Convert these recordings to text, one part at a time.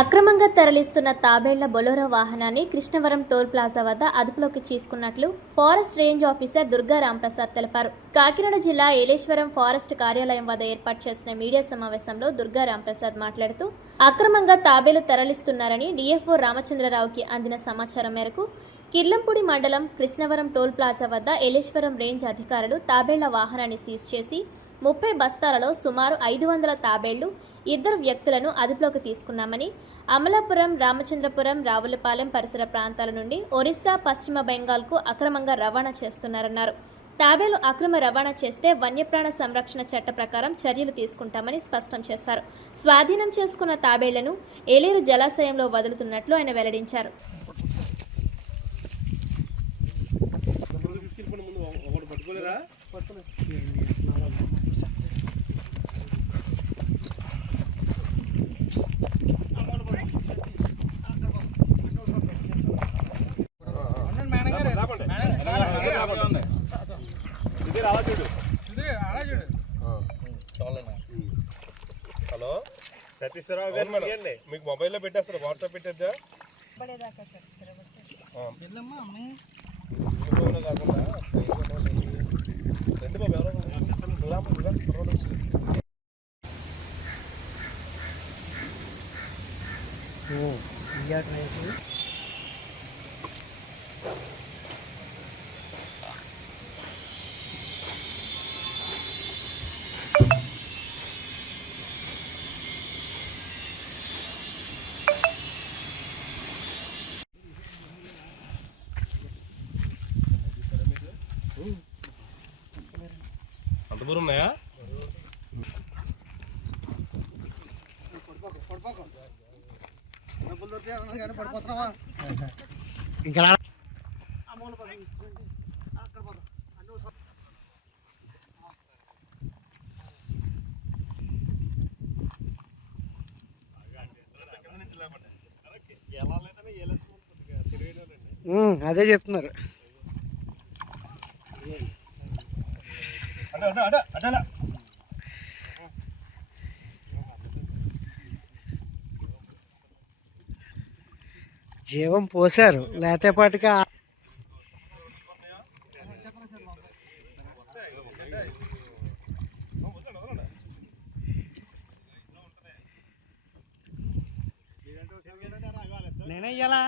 అక్రమంగా తరలిస్తున్న తాబేళ్ల బొలెరో వాహనాన్ని కృష్ణవరం టోల్ ప్లాజా వద్ద అదుపులోకి తీసుకున్నట్లు forest range officer Durga Ramprasad తెలిపారు. కాకినాడ జిల్లా ఏలేశ్వరం ఫారెస్ట్ కార్యాలయం వద్ద ఏర్పాటు చేసిన మీడియా సమావేశంలో దుర్గా రాంప్రసాద్ మాట్లాడుతూ, అక్రమంగా తాబేలు తరలిస్తున్నారని డిఎఫ్ఓ రామచంద్రరావుకి అందిన సమాచారం మేరకు కిర్లంపూడి మండలం కృష్ణవరం టోల్ ప్లాజా వద్ద ఏలేశ్వరం రేంజ్ అధికారులు తాబేళ్ల వాహనాన్ని సీజ్ చేసి 30 బస్తాలలో సుమారు 500 తాబేళ్లు, 2 వ్యక్తులను అదుపులోకి తీసుకున్నామని, అమలాపురం, రామచంద్రపురం, రావులపాలెం పరిసర ప్రాంతాల నుండి ఒరిస్సా, పశ్చిమ బెంగాల్కు అక్రమంగా రవాణా చేస్తున్నారన్నారు. తాబేలు అక్రమ రవాణా చేస్తే వన్యప్రాణ సంరక్షణ చట్ట ప్రకారం చర్యలు తీసుకుంటామని స్పష్టం చేశారు. స్వాధీనం చేసుకున్న తాబేళ్లను ఏలేరు జలాశయంలో వదులుతున్నట్లు ఆయన వెల్లడించారు. హలో సతీశ్వరరావు గారు అండి, మీకు మొబైల్లో పెట్టేస్తారు, వాట్సాప్ పెట్టేద్దా రెండు బాబు ఎవరో అంత దూరం ఉన్నాయా? ఇంకా అదే చెప్తున్నారు. జీవం పోసారు, లేతే పాటుగా నేనే ఇయ్యాలా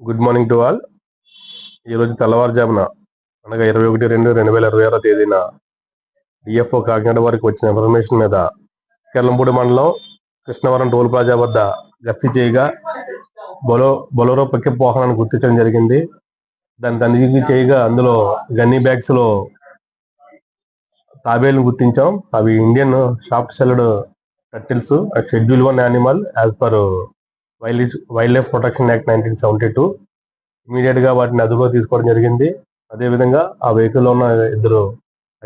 గుడ్ మార్నింగ్ టు ఆల్. ఈరోజు తెల్లవారుజామున అనగా 21/2/2026 తేదీన డిఎఫ్ఓ కాకినాడ వారికి వచ్చిన ఇన్ఫర్మేషన్ మీద కిర్లంపూడి మండలం కృష్ణవరం టోల్ ప్లాజా వద్ద గస్తీ చేయగా బొలెరో పికప్ వాహనాన్ని గుర్తించడం జరిగింది. దాన్ని తనిఖీ చేయగా అందులో గన్నీ బ్యాగ్స్ లో తాబేలను గుర్తించాం. అవి Indian shaft షెల్డ్ turtles, schedule 1 animal as per wild life protection act 1972. Immediate గా వాటిని అదుపులో తీసుకోవడం జరిగింది. అదేవిధంగా ఆ వెహికల్ లో ఉన్న 2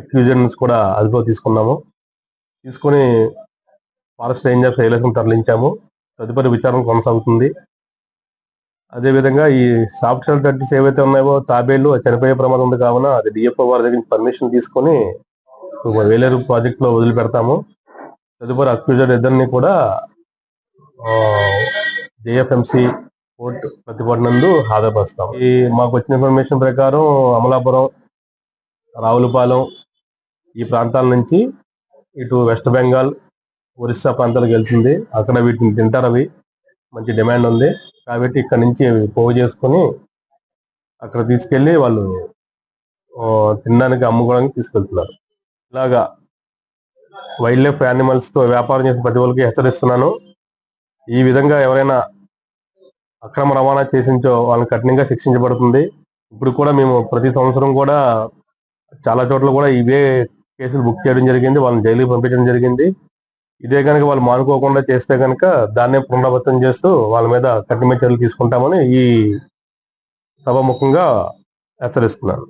అక్యూజన్స్ కూడా అదుపులో తీసుకొని ఫారెస్ట్ రేంజ్ ఆఫ్ ఏలేశ్వరం తరలించాము. తదుపరి విచారణ కొనసాగుతుంది. అదేవిధంగా ఈ సాఫ్ట్ షెల్ టర్టిల్స్ ఏవైతే ఉన్నాయో తాబేళ్లు చనిపోయే ప్రమాదం ఉంది కావున అది డిఎఫ్ఓ వారి దగ్గర పర్మిషన్ తీసుకొని వేలేరు ప్రాజెక్ట్ లో వదిలిపెడతాము. తదుపరి అక్యూజర్ ఇద్దరిని కూడా జేఎఫ్ఎంసి కోర్టు ప్రతిపాదనందు హాజరుపరుస్తాం. ఈ మాకు వచ్చిన ఇన్ఫర్మేషన్ ప్రకారం అమలాపురం, రావులపాలెం ఈ ప్రాంతాల నుంచి ఇటు వెస్ట్ బెంగాల్, ఒరిస్సా ప్రాంతాలకు వెళ్తుంది. అక్కడ వీటిని తింటారు, అవి మంచి డిమాండ్ ఉంది కాబట్టి ఇక్కడ నుంచి పోగు చేసుకుని అక్కడ తీసుకెళ్లి వాళ్ళు తినడానికి, అమ్ముకోవడానికి తీసుకెళ్తున్నారు. ఇలాగా వైల్డ్ లైఫ్ యానిమల్స్ తో వ్యాపారం చేసిన ప్రతి ఒక్కరికి హెచ్చరిస్తున్నాను. ఈ విధంగా ఎవరైనా అక్రమ రవాణా చేసించో వాళ్ళని కఠినంగా శిక్షించబడుతుంది. ఇప్పుడు కూడా మేము ప్రతి సంవత్సరం కూడా చాలా చోట్ల కూడా ఇవే కేసులు బుక్ చేయడం జరిగింది, వాళ్ళని జైలుకి పంపించడం జరిగింది. ఇదే కనుక వాళ్ళు మానుకోకుండా చేస్తే కనుక దాన్నే పునరావృతం చేస్తూ వాళ్ళ మీద కఠినమైన చర్యలు తీసుకుంటామని ఈ సభాముఖంగా హెచ్చరిస్తున్నాను.